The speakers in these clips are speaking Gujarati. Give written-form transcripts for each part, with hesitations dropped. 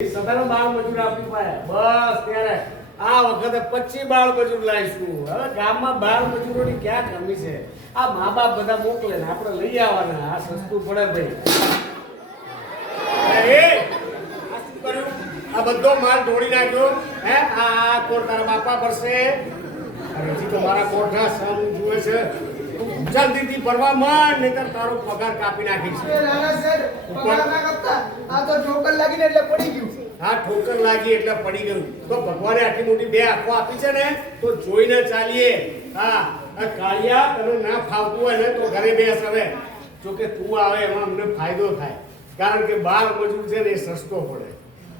સદાનો બાળ મજૂર આપી પાય બસ ત્યારે આ વખતે 25 બાળ મજૂર લાવીશું. હવે ગામમાં બાળ મજૂરોની ક્યાં કમી છે? આ મા બાપ બધા મોકલે ને આપણે લઈ આવવાના. આ સસ્તું પડે ભાઈ. એ આ શું કર્યું? આ બધો માલ ઢોળી નાખ્યો. હે આ કોટ તારા બાપા ભરશે. અરે હજી તો મારા કોઠા સામ જુએ છે. જલ્દીથી ભરવા માંડ નહીતર તારો પગાર કાપી નાખીશ. એ નાના સર પગાર ના કાપતા. આ તો ઠોકર લાગીને એટલે પડી ગયું. હા ઠોકર લાગી એટલે પડી ગયું. તો ભગવાને આટલી મોટી બે આંખો આપી છે ને તો જોઈને ચાલીએ. હા આ કાળિયા તને ના ફાવતું હોય ને તો ઘરે બેસ. હવે જો કે તું આવે એમાં અમને ફાયદો થાય. કારણ કે બાળ મજૂર છે ને એ સસ્તો પડે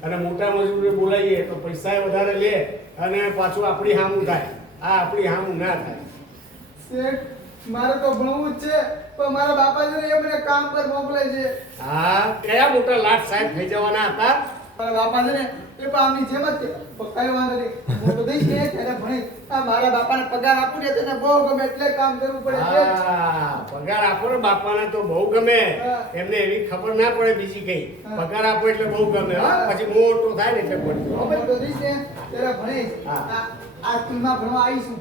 અને મોટા મજૂરને બોલાવીએ તો પૈસા વધારે લે અને પાછું આપણી હામું થાય. આ આપણી હામું ના થાય. શેઠ મારે તો ભણવું જ છે પણ મારા બાપા છે ને એ મને કામ પર મોકલે છે. હા કયા મોટા લાટ સાહેબ થઈ જવાના હતા? મારા બાપા છે ને એ પણ આમની જેમ જ છે. પણ કઈ વાંધો નહીં હું તો દઈશ ને ત્યારે ભણી. આ મારા બાપાને પગાર આપું ને તેને બહુ ગમે એટલે કામ કરવું પડે છે. હા પગાર આપો ને બાપાને તો બહુ ગમે. એમને એવી ખબર ના પડે બીજી કઈ. પગાર આપો એટલે બહુ ગમે. હા પછી મોટો થાય ને એટલે પડે. હું તો દઈશ ને ત્યારે ભણીશ. આ સ્કૂલમાં ભણવા આવીશું.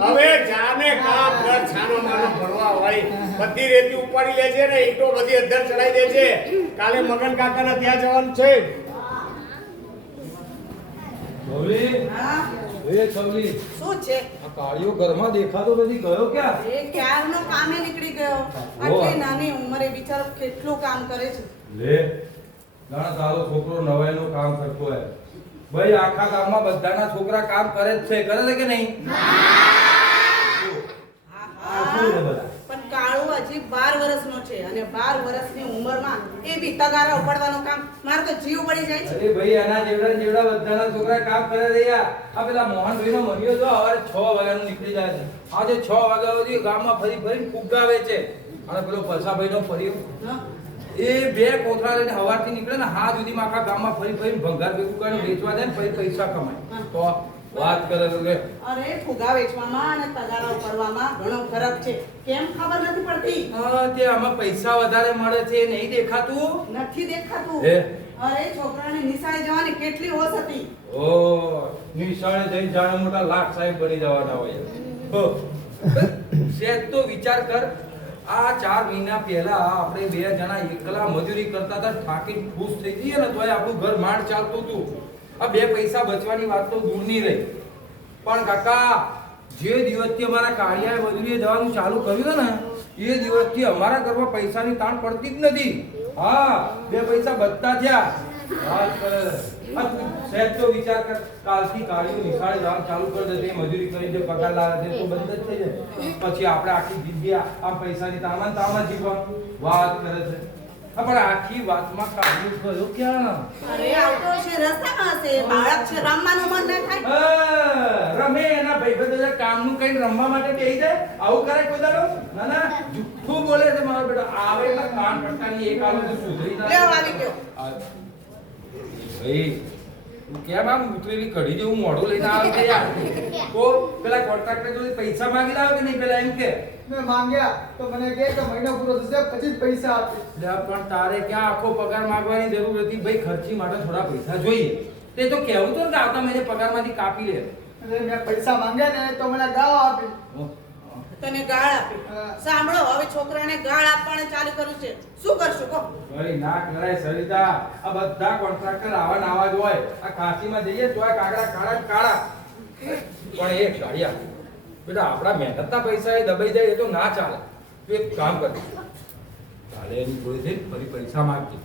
હવે જાને કામ કર. છાનો માનો ભણવા વાળી બધી રેતી ઉપાડી લે છે ને ઈટો બધી અધર ચડાઈ દે છે. કાલે મગન કાકાના ત્યાં જવાનું છે. છોલી હા એ છોલી શું છે? આ કાળિયો ઘરમાં દેખાતો નથી, ગયો ક્યાં? એ ક્યારનો કામે નીકળી ગયો. આટલી નાની ઉંમરે બિચારો કેટલું કામ કરે છે. લે ઘણા સારો છોકરો નવાઈનું કામ કરતો હોય. ભાઈ આખા ગામમાં બધાના છોકરા કામ કરે જ છે, કરે છે કે નહીં? આ શું છે બધા? પણ કાળુ હજી 12 વર્ષનો છે અને 12 વર્ષની ઉંમરમાં એ બી તગારા ઉપાડવાનું કામ મારે તો જીવ પડી જાય છે. અરે ભાઈ એના જેવડા ને જેવડા બધાના છોકરા કામ કરે છે યાર. આ પેલા મોહનભાઈનો મર્યો તો સવારે 6 વાગ્યાનું નીકળી જાય છે. આજે 6 વાગ્યા સુધી ગામમાં ફરી ફરીને ફુગાવે છે. અને પેલો પસાભાઈનો ફર્યો હા? એ બે કોથળા લઈને હવારથી નીકળે ને હા સુધીમાં આખા ગામમાં ફરી ફરીને ભંગાર ભેગું કરીને વેચવા જાય ને પછી પૈસા કમાય. તો વાત કરે તો કે અરે ફુગા વેચવામાં અને તગારા ઉપાડવામાં ઘણો ફરક છે. કેમ ખબર નથી પડતી? હા તે આમાં પૈસા વધારે મળે છે એ નહીં દેખાતું? નથી દેખાતું. હે? અરે છોકરાને નિશાળે જવાની કેટલી હોશ હતી. ઓ નિશાળે જઈને જાણે મોટા લાટ સાહેબ બની જવાના હોય. હો શેઠ તો વિચાર કર. આ 4 મહિના પહેલા આપણે બે જણા એકલા મજૂરી કરતા હતા, થાકી ખુશ થઈ જઈએ ને તોય આપણું ઘર માંડ ચાલતું હતું. આ બે પૈસા બચવાની વાત તો દૂરની રહી. પણ કાકા જે દિવસથી અમારા કાળિયાએ મજૂરીએ જવાનું ચાલુ કર્યું ને એ દિવસથી અમારા ઘરમાં પૈસાની તાણ પડતી જ નથી. હા બે પૈસા બચતા થયા. વાત કરે આ તું સહેજ તો વિચાર કર. કાલથી કાળિયો નિશાળે જવાનું ચાલુ કરી દે, મજૂરી કરી દે, પગાર લાવે છે તો બંધ જ થઈ જાય. પછી આપણે આખી જિંદગી આ પૈસાની તામાં જીવવાનું. વાત કરે છે. હા પણ આખી વાતમાં કાળિયો ગયો ક્યાં? અરે આવતો છે રસ્તામાં હશે. બાળક છે, રમવાનું મન ના થાય. રમે એના ભાઈબંધો કામનું કઈ રમવા માટે બેહી જાય. આવું કરે કોઈ દાડો? ના ના જુઠ્ઠું બોલે છે મારો બેટો. આવે એટલે કાન પડતાની એક આલું સુધરી ના. લેવા આવી ગયો. ભાઈ તું કેમ આમ ઉતરેલી કઢી જેવું મોઢું લઈને આવે છે યાર? તો પેલા કોન્ટ્રાક્ટર જોડે પૈસા માંગી લાવે કે નહીં? પેલા એમ કે મેં માંગ્યા તો મને કહે કે મહિનો પૂરો થશે પછી જ પૈસા આપીશ. લે પણ તારે ક્યાં આખો પગાર માંગવાની જરૂર હતી? ભાઈ ખર્ચી માટે થોડા પૈસા જોઈએ. તે તો કહેવું તો ને કે આવતા મહિને પગારમાંથી કાપી લે. એટલે મેં પૈસા માંગ્યા ને તો મને ગાળ આપી. તને ગાળ આપી. સાંભળો, હવે છોકરાને ગાળ આપવાનું ચાલુ કર્યું છે. શું કરશું કહો? ભાઈ ના કરાય સરિતા. આ બધા કોન્ટ્રાક્ટર આવા ને આવા જ હોય. આ કાશીમાં જઈએ તોય કાગડા કાળા જ કાળા. પણ એ ગાડિયા બેટા આપણા મહેનતના પૈસા એ દબાઈ જાય એ તો ના ચાલે. તું એક કામ કર, કાલે એની જોડે જઈને ફરી પૈસા માંગજે.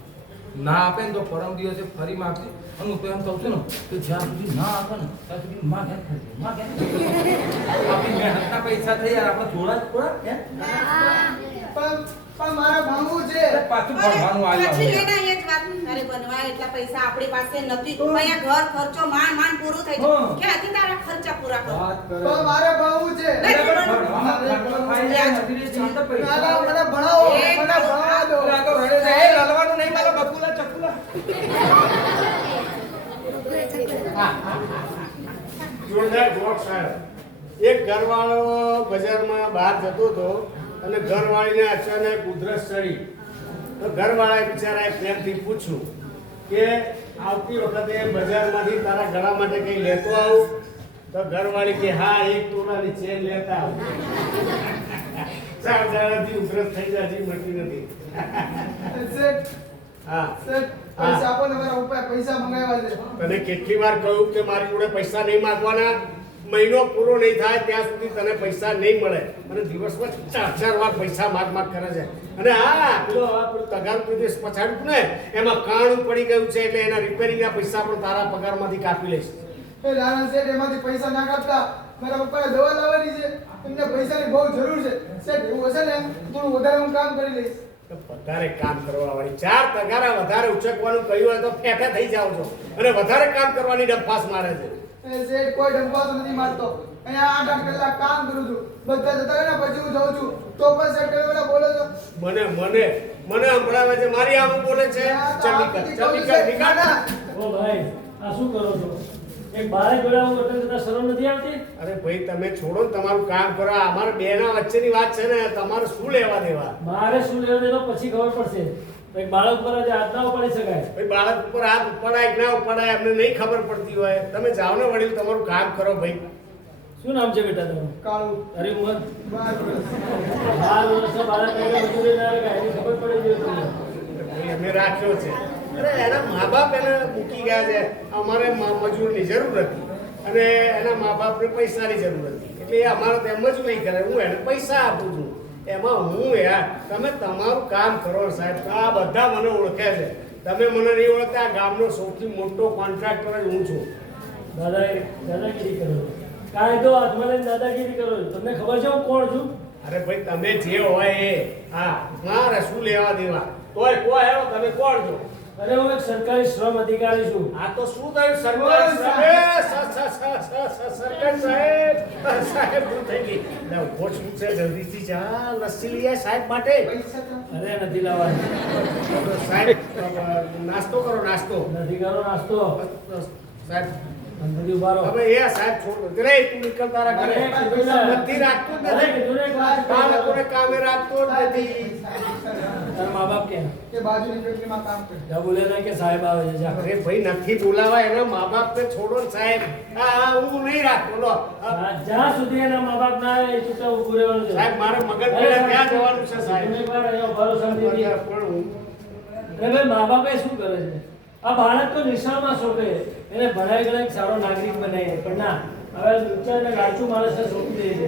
ના આપે ને તો પરમ દિવસે ફરી માંગજે. અને હું તો એમ કહું છું ને કે જ્યાં સુધી ના આપે ને ત્યાં સુધી માંગે આપણી મહેનતના પૈસા થઈ યાર. આપણે થોડા જ થોડા હે? પણ મારે ભણવું છે. પાછું ભણવાનું આવ્યું. પછી લઈને એ જ વાત. તારે બનવા એટલા પૈસા આપણી પાસે નથી. અહીંયા ઘર ખર્ચો માંડ પૂરું થઈ જાય. ક્યાંથી તારા ખર્ચા પૂરા કરો? વાત કરે. પણ મારે ભણવું છે. નહીં, ભણવામાં ખર્ચો થાય છે, મજૂરી છે, તો પૈસા દાદા મને ભણાવો, મને ભણવા દો. આ તો રડે છે. એ લલવાનું નહીં મારા બકુલા ચકુલા. જોરદાર જોક સાહેબ. એક ઘરવાળો બજારમાં બહાર જતો હતો અને ઘરવાળીને અચાનક ઉધરસ ચડી. તો ઘરવાળાએ બિચારાએ પ્રેમથી પૂછ્યું કે આવતી વખતે બજારમાંથી તારા ગળા માટે કઈ લેતો આવું તો ઘરવાળી કે હા 1 તોલાની ચેન લેતા આવ. 4 દાડાથી ઉધરસ થઈ જાય હજી મટી નથી. શેઠ હા શેઠ પૈસા આપો ને મારા ઉપર પૈસા મંગાવ્યા છે. તને કેટલી વાર કહ્યું કે મારી જોડે પૈસા નહીં માંગવાના, મહિનો પૂરો નહીં થાય ત્યાં સુધી તને પૈસા નહીં મળે, અને દિવસમાં 4 વાર પૈસા માગ કરે છે. અને હા પેલો તગાર પ્રદેશ પછાડ્યું ને એમાં કાણું પડી ગયું છે એટલે એના રિપેરિંગના પૈસા પણ તારા પગારમાંથી કાપી લઈશ. એ નાના શેઠ એમાંથી પૈસા ના કાપતા, મારા પપ્પાને દવા લાવવાની છે, એમને પૈસાની બહુ જરૂર છે. શેઠ એવું હશે ને થોડું વધારે હું કામ કરી લઈશ. તો વધારે કામ કરવા વાળી 4 પગારા વધારે ઉચકવાનું કહ્યું હોય તો ફેફે થઈ જાવ છો અને વધારે કામ કરવાની ડંફાસ મારે છે. એ શેઠ કોઈ ડંપાતો નથી મારતો. અહીંયા 8 કલાક કામ કરું છું, બધા જતા રહે ને પછી હું જાઉં છું તો પણ શેઠ તમે બધા બોલો છો. મને સંભળાવે છે, મારી આમ બોલે છે. ચાલ નીકળ. ઓ ભાઈ આ શું કરો છો? એક બારે જોડાવું એટલે જતા શરમ નથી આવતી? અરે ભાઈ તમે છોડો ને તમારું કામ કરો. અમારે બેના વચ્ચેની વાત છે ને, તમારે શું લેવા દેવા? મારે શું લેવા દેવા પછી ખબર પડશે. એક બાળક પર આજે હાથ ના ઉપાડી શકાય. ભાઈ બાળક ઉપર હાથ ઉપાડાય કે ના ઉપાડાય એમને નહીં ખબર પડતી હોય. તમે જાઓ ને વડીલ, તમારું કામ કરો ભાઈ. શું નામ છે બેટા તમારું? કાળું તારી ઉંમર 12 વર્ષ. 12 વર્ષના બાળક મજૂરી ના રખાય એની ખબર પડી જોઈએ તમને. ભાઈ અમે રાખ્યો છે. અરે એના મા બાપ એને મૂકી ગયા છે. અમારે મજૂરની જરૂર હતી અને એના મા બાપને પૈસાની જરૂર હતી એટલે એ અમારે તેમ જ નહીં કરે. હું એને પૈસા આપું છું. એમાં હું યાર તમે તમારું કામ કરો સાહેબ. આ બધા મને ઓળખે છે. તમે મને નહીં ઓળખતા. આ ગામનો સૌથી મોટો કોન્ટ્રાક્ટર જ હું છું. દાદાગીરી કરો છો. કાયદો હાથમાં લઈને દાદાગીરી કરો છો. તમને ખબર છે હું કોણ છું? અરે ભાઈ તમે જે હોય એ. હા મારે શું લેવા દેવા? તોય કોઈ આવ્યો તમે કોણ છો? અરે હું એક સરકારી શ્રમ અધિકારી છું. આ તો શું થયું સરપંચ સાહેબ? સરપંચ સાહેબ શું થઈ ગઈ? લે ઉભો છું છે, જલ્દીથી જા લસ્સી લઈ આય સાહેબ માટે. પૈસા તો અરે નથી લાવવાની. સાહેબ નાસ્તો કરો નાસ્તો. નથી કરો નાસ્તો. સાહેબ નથી ઉભા રહો. હવે એ સાહેબ છોડ રે તું નીકળ તારા ઘરે. નથી રાખતું જ અરે નથી. કીધું ને એક વાત આ લોકોને કામે રાખતો જ નથી. તારા મા બાપ ક્યાં? કે બાજુની ફેક્ટરીમાં કામ કરે. જા બોલે ના કે સાહેબ આવે છે જા. અરે ભાઈ નથી બોલાવા એના મા બાપને છોડો ને સાહેબ. હા હું નહીં રાખતો લો. જ્યાં સુધી એના મા બાપ ના આવે એ ચૂપચાપ ઊભું રહેવાનું છે. સાહેબ મારે મગજ પેલા ક્યાં જવાનું છે સાહેબ? તમે એકવાર અહીંયા ભરોસો નથી. પણ હું અરે ભાઈ મા બાપે શું કરે છે? આ બાળક તો નિશાળમાં શોભે, એને ભણાઈ ગણાઈ સારો નાગરિક બનાવીએ, પણ ના હવે બિચારાને લાલચુ માણસને સોંપી દે છે.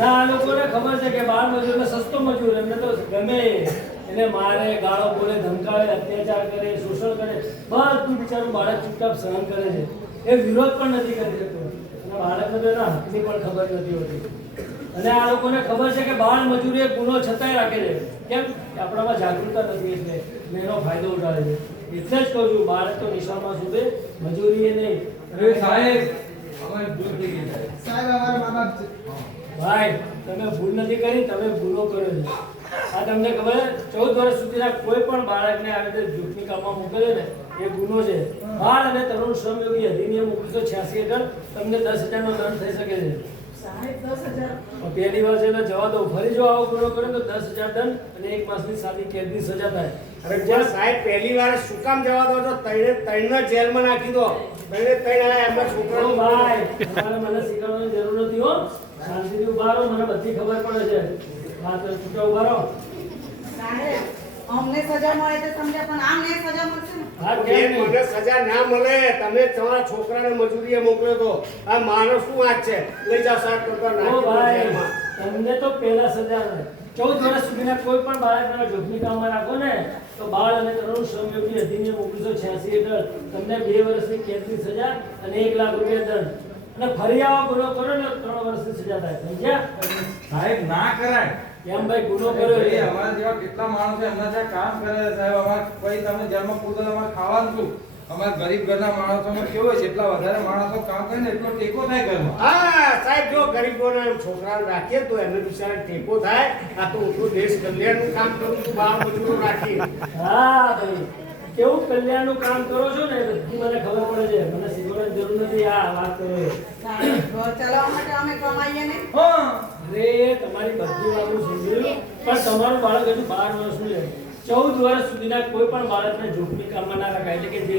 ના આ લોકોને ખબર છે કે બાળ મજૂરને સસ્તો મજૂર એમને તો ગમે એને મારે, ગાળો બોલે, ધમકાવે, અત્યાચાર કરે, શોષણ કરે, બધું બિચારું બાળક ચૂપચાપ સહન કરે છે. એ વિરોધ પણ નથી કરી શકતો. અને બાળકને તો એના હકની પણ ખબર નથી હોતી. અને આ લોકોને ખબર છે કે બાળ મજૂરી એક ગુનો છતાંય રાખે છે. કેમ? કે આપણામાં જાગૃતતા નથી એટલે એનો ફાયદો ઉઠાવે છે. એટલે જ કહું છું બાળક તો નિશાળમાં સુધી મજૂરી એ નહીં. અરે સાહેબ અમારી ભૂલ થઈ ગઈ સાહેબ. સાહેબ અમારા મા બાપ છે. ભાઈ તમે ભૂલ નથી કરી, તમે ભૂલો કર્યો છે. આ તમને ખબર છે 14 વર્ષ સુધીના કોઈ પણ બાળકને આવી રીતે જૂઠની કામમાં મોકલે ને એ ગુનો છે. બાળ અને તરુણ શ્રમયોગી અધિનિયમ 1986 હેઠળ તમને 10,000 નો દંડ થઈ શકે છે. સાહેબ 10,000 પહેલી વાર છે એટલે જવા દો. ફરી જો આવો ગુનો કરે તો 10,000 દંડ અને 1 માસની સાદી કેદની સજા થાય. અરે પણ સાહેબ પહેલી વાર શું કામ જવા દો છો? ત્રણને જેલમાં નાખી દો. ત્રણ એમના ઓ છોકરાનું ભાઈ તમારે મને શીખવવાની જરૂર નથી હો. શાંતિથી ઉભા રહો, મને બધી ખબર પડે છે. માત્ર છૂટા ઉભા રહો. સાહેબ અમને સજા મળે તો સમજ્યા પણ આમને સજા મળશે ને? હા એ કેમ નહીં? મને સજા ના મળે. તમે તમારા છોકરાને મજૂરીએ મોકલ્યો તો આ માનો શું વાત છે? લઈ જાઓ સાહેબ તો ઓ નાખી દો ભાઈ જેલમાં. તમને તો પહેલા સજા મળે. 14 વર્ષ સુધીના કોઈ પણ બાળકને જોખમી કામમાં રાખો ને તો બાળ અને તરુણ શ્રમયોગી અધિનિયમ 1986 હેઠળ તમને 2 વર્ષની કેદની સજા અને 1 લાખ રૂપિયા દંડ. અને ફરી આવો ગુનો કરો ને 3 વર્ષની સજા થાય. સમજ્યા? સાહેબ ના કરાય. કેમ ભાઈ ગુનો કર્યો એ છે? અમારા જેવા કેટલા માણસો એમના ત્યાં કામ કરે છે સાહેબ. અમારે પછી તમે જેલમાં પૂરતો તમારે ખાવાનું શું? અમારા ગરીબ ઘરના માણસોને કેવું હોય છે, એટલા વધારે માણસો કામ કરે ને એટલો ટેકો થાય ઘરમાં. હા સાહેબ જો ગરીબોને છોકરાને રાખીએ તો એમને બિચારા ટેકો થાય. આ તો હું દેશ કલ્યાણનું કામ કરું છું. બાળ મજૂરો રાખી. હા ભાઈ કેવું કલ્યાણનું કામ કરો છો ને એ બધી મને ખબર પડે છે. મને શીખવવાની જરૂર નથી આ વાત કરો એ. સાહેબ ઘર ચલાવવા માટે અમે કમાઈએ ને. હા અરે તમારી બધી વાતો સમજ્યું પણ તમારું બાળક હજુ 12 વર્ષનું છે. 14 વર્ષ સુધીના કોઈ પણ બાળકને જોખમી કામમાં ના રખાય એટલે કે જે